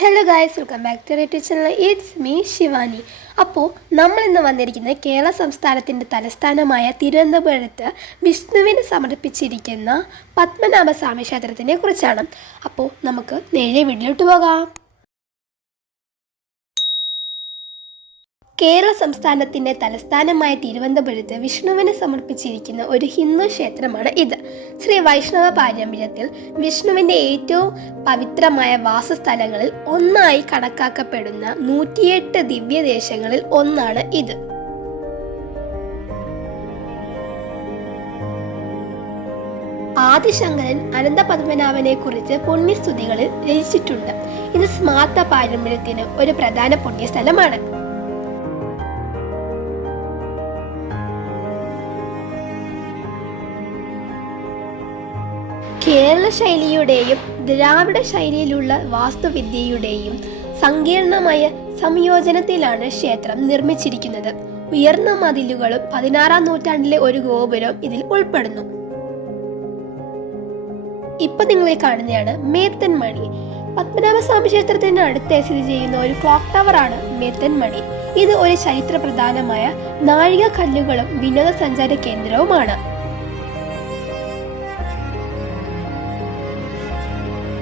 Hello guys, welcome back to YouTube channel. It's me Shivani. അപ്പോൾ നമ്മളിന്ന് വന്നിരിക്കുന്നത് കേരള സംസ്ഥാനത്തിൻ്റെ തലസ്ഥാനമായ തിരുവനന്തപുരത്ത് വിഷ്ണുവിന് സമർപ്പിച്ചിരിക്കുന്ന പത്മനാഭസ്വാമി ക്ഷേത്രത്തിനെ കുറിച്ചാണ്. അപ്പോൾ നമുക്ക് നേരെ വീട്ടിലോട്ട് പോകാം. കേരള സംസ്ഥാനത്തിൻ്റെ തലസ്ഥാനമായ തിരുവനന്തപുരത്ത് വിഷ്ണുവിന് സമർപ്പിച്ചിരിക്കുന്ന ഒരു ഹിന്ദു ക്ഷേത്രമാണ് ഇത്. ശ്രീ വൈഷ്ണവ പാരമ്പര്യത്തിൽ വിഷ്ണുവിൻ്റെ ഏറ്റവും പവിത്രമായ വാസസ്ഥലങ്ങളിൽ ഒന്നായി കണക്കാക്കപ്പെടുന്ന 108 ദിവ്യദേശങ്ങളിൽ ഒന്നാണ് ഇത്. ആദിശങ്കരൻ അനന്തപത്മനാഭനെ കുറിച്ച് പുണ്യസ്തുതികളിൽ രചിച്ചിട്ടുണ്ട്. ഇത് സ്മാർത്ത പാരമ്പര്യത്തിന് ഒരു പ്രധാന പുണ്യസ്ഥലമാണ്. കേരള ശൈലിയുടെയും ദ്രാവിഡ ശൈലിയിലുള്ള വാസ്തുവിദ്യയുടെയും സങ്കീർണമായ സംയോജനത്തിലാണ് ക്ഷേത്രം നിർമ്മിച്ചിരിക്കുന്നത്. ഉയർന്ന മതിലുകളും 16-ാം നൂറ്റാണ്ടിലെ ഒരു ഗോപുരവും ഇതിൽ ഉൾപ്പെടുന്നു. ഇപ്പൊ നിങ്ങളെ കാണുന്നതാണ് മേത്തൻമണി. പത്മനാഭസ്വാമി ക്ഷേത്രത്തിന് അടുത്ത് സ്ഥിതി ചെയ്യുന്ന ഒരു ക്ലോക്ക് ടവർ ആണ് മേത്തൻമണി. ഇത് ഒരു ചരിത്ര പ്രധാനമായ നാഴികക്കല്ലുകളും വിനോദസഞ്ചാര കേന്ദ്രവുമാണ്.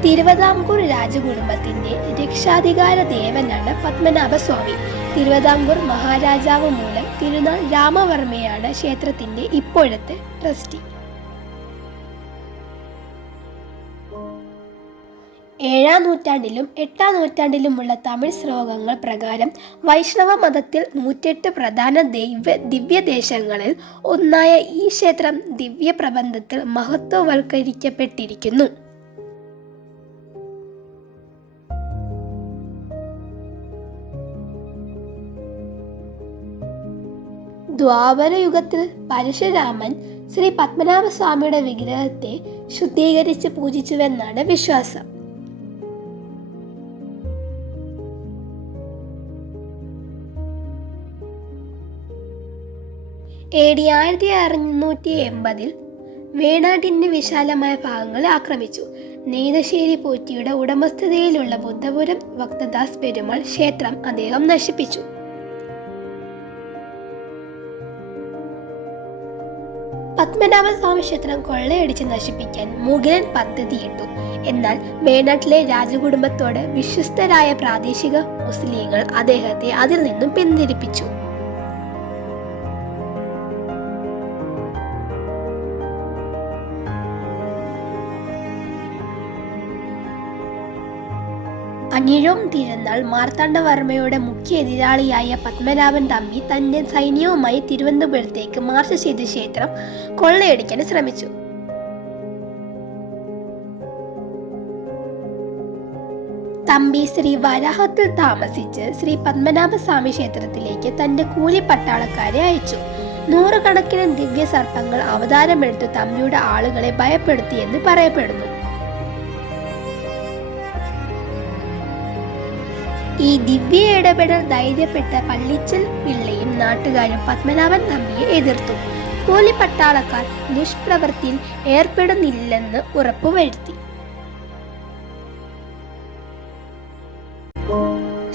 തിരുവിതാംകൂർ രാജകുടുംബത്തിന്റെ രക്ഷാധികാര ദേവനാണ് പത്മനാഭസ്വാമി. തിരുവിതാംകൂർ മഹാരാജാവ് മൂലം തിരുനാൾ രാമവർമ്മയാണ് ക്ഷേത്രത്തിന്റെ ഇപ്പോഴത്തെ ട്രസ്റ്റി. 7-ാം നൂറ്റാണ്ടിലും 8-ാം നൂറ്റാണ്ടിലുമുള്ള തമിഴ് ശ്ലോകങ്ങൾ പ്രകാരം വൈഷ്ണവ മതത്തിൽ 108 പ്രധാന ദിവ്യദേശങ്ങളിൽ ഒന്നായ ഈ ക്ഷേത്രം ദിവ്യപ്രബന്ധത്തിൽ മഹത്വവൽക്കരിക്കപ്പെട്ടിരിക്കുന്നു. ദ്വാപരയുഗത്തിൽ പരശുരാമൻ ശ്രീ പത്മനാഭസ്വാമിയുടെ വിഗ്രഹത്തെ ശുദ്ധീകരിച്ച് പൂജിച്ചുവെന്നാണ് വിശ്വാസം. AD 1680 വേണാട്ടിന്റെ വിശാലമായ ഭാഗങ്ങളെ ആക്രമിച്ചു. നെയ്തശ്ശേരി പോറ്റിയുടെ ഉടമസ്ഥതയിലുള്ള ബുദ്ധപുരം ഭക്തദാസ് പെരുമാൾ ക്ഷേത്രം അദ്ദേഹം നശിപ്പിച്ചു. പത്മനാഭസ്വാമി ക്ഷേത്രം കൊള്ളയടിച്ച് നശിപ്പിക്കാൻ മുഗളൻ പദ്ധതിയിട്ടു. എന്നാൽ വേണാട്ടിലെ രാജകുടുംബത്തോട് വിശ്വസ്തരായ പ്രാദേശിക മുസ്ലിങ്ങൾ അദ്ദേഹത്തെ അതിൽ നിന്നും പിന്തിരിപ്പിച്ചു. അനിഴം തിരുനാൾ മാർത്താണ്ഡവർമ്മയുടെ മുഖ്യ എതിരാളിയായ പത്മനാഭൻ തമ്പി തന്റെ സൈന്യവുമായി തിരുവനന്തപുരത്തേക്ക് മാർച്ച് ചെയ്ത് ക്ഷേത്രം കൊള്ളയടിക്കാൻ ശ്രമിച്ചു. തമ്പി ശ്രീ വരാഹത്തിൽ താമസിച്ച് ശ്രീ പത്മനാഭസ്വാമി ക്ഷേത്രത്തിലേക്ക് തന്റെ കൂലി പട്ടാളക്കാരെ അയച്ചു. 100 കണക്കിന് ദിവ്യ സർപ്പങ്ങൾ അവതാരമെടുത്ത് തമ്പിയുടെ ആളുകളെ ഭയപ്പെടുത്തിയെന്ന് പറയപ്പെടുന്നു. ഈ ദിവ്യ ഇടപെടൽ ധൈര്യപ്പെട്ട പള്ളിച്ചൽ പിള്ളയും നാട്ടുകാരും പത്മനാഭൻ തമ്പിയെ എതിർത്തു. കൂലി പട്ടാളക്കാർ നിഷ്പ്രവൃത്തിയിൽ ഏർപ്പെടുന്നില്ലെന്ന് ഉറപ്പുവരുത്തി.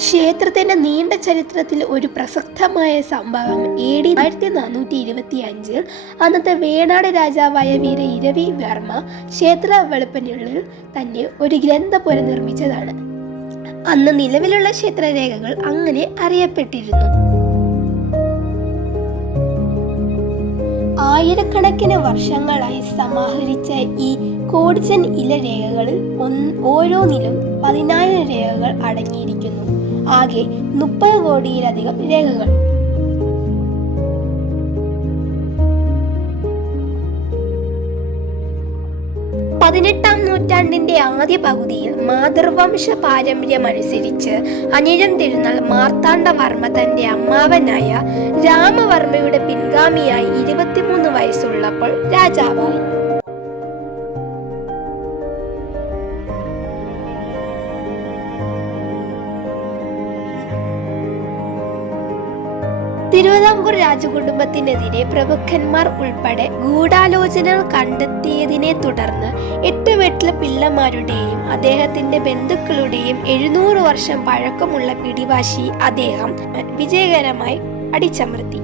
ക്ഷേത്രത്തിന്റെ നീണ്ട ചരിത്രത്തിൽ ഒരു പ്രസക്തമായ സംഭവം AD 1425 അന്നത്തെ വേണാട് രാജാവായ വീര ഇരവി വർമ്മ ക്ഷേത്ര വെളുപ്പനുള്ളിൽ തന്നെ ഒരു ഗ്രന്ഥപുര നിർമ്മിച്ചതാണ്. അന്ന് നിലവിലുള്ള ക്ഷേത്രരേഖകൾ അങ്ങനെ അറിയപ്പെട്ടിരുന്നു. ആയിരക്കണക്കിന് വർഷങ്ങളായി സമാഹരിച്ച ഈ കോടിച്ചൻ ഇലരേഖകളിൽ ഓരോന്നിലും 10,000 രേഖകൾ അടങ്ങിയിരിക്കുന്നു. ആകെ 30 കോടിയിലധികം രേഖകൾ. പതിനെട്ടാം നൂറ്റാണ്ടിന്റെ ആദ്യ പകുതിയിൽ മാതൃവംശ പാരമ്പര്യമനുസരിച്ച് അനിഴം തിരുനാൾ മാർത്താണ്ഡവർമ്മ തന്റെ അമ്മാവനായ രാമവർമ്മയുടെ പിൻഗാമിയായി 23 വയസ്സുള്ളപ്പോൾ രാജാവായി. തിരുവിതാംകൂർ രാജകുടുംബത്തിനെതിരെ പ്രഭുക്കന്മാർ ഉൾപ്പെടെ ഗൂഢാലോചനകൾ കണ്ടെത്തിയ മാറിയതിനെ തുടർന്ന് 8 വീട്ടിലെ പിള്ളമാരുടെയും അദ്ദേഹത്തിൻ്റെ ബന്ധുക്കളുടെയും 700 വർഷം പഴക്കമുള്ള പിടിവാശി അദ്ദേഹം വിജയകരമായി അടിച്ചമർത്തി.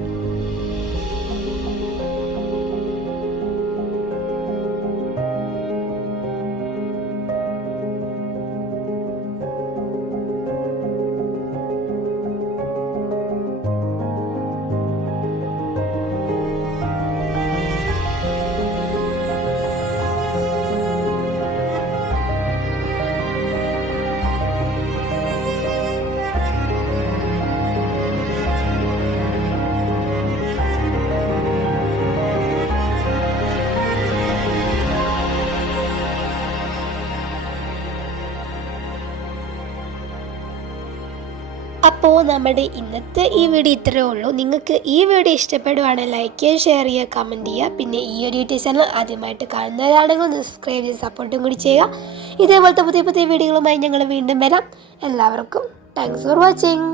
അപ്പോൾ നമ്മുടെ ഇന്നത്തെ ഈ വീഡിയോ ഇത്രയേ ഉള്ളൂ. നിങ്ങൾക്ക് ഈ വീഡിയോ ഇഷ്ടപ്പെടുവാണെങ്കിൽ ലൈക്ക് ചെയ്യുക, ഷെയർ ചെയ്യുക, കമൻറ്റ് ചെയ്യുക. പിന്നെ ഈ ഒരു യൂട്യൂബ് ചാനൽ ആദ്യമായിട്ട് കാണുന്നവരാണെങ്കിൽ സബ്സ്ക്രൈബ് ചെയ്ത് സപ്പോർട്ടും കൂടി ചെയ്യുക. ഇതേപോലത്തെ പുതിയ പുതിയ വീഡിയോകളുമായി ഞങ്ങൾ വീണ്ടും വരാം. എല്ലാവർക്കും താങ്ക്സ് ഫോർ വാച്ചിങ്.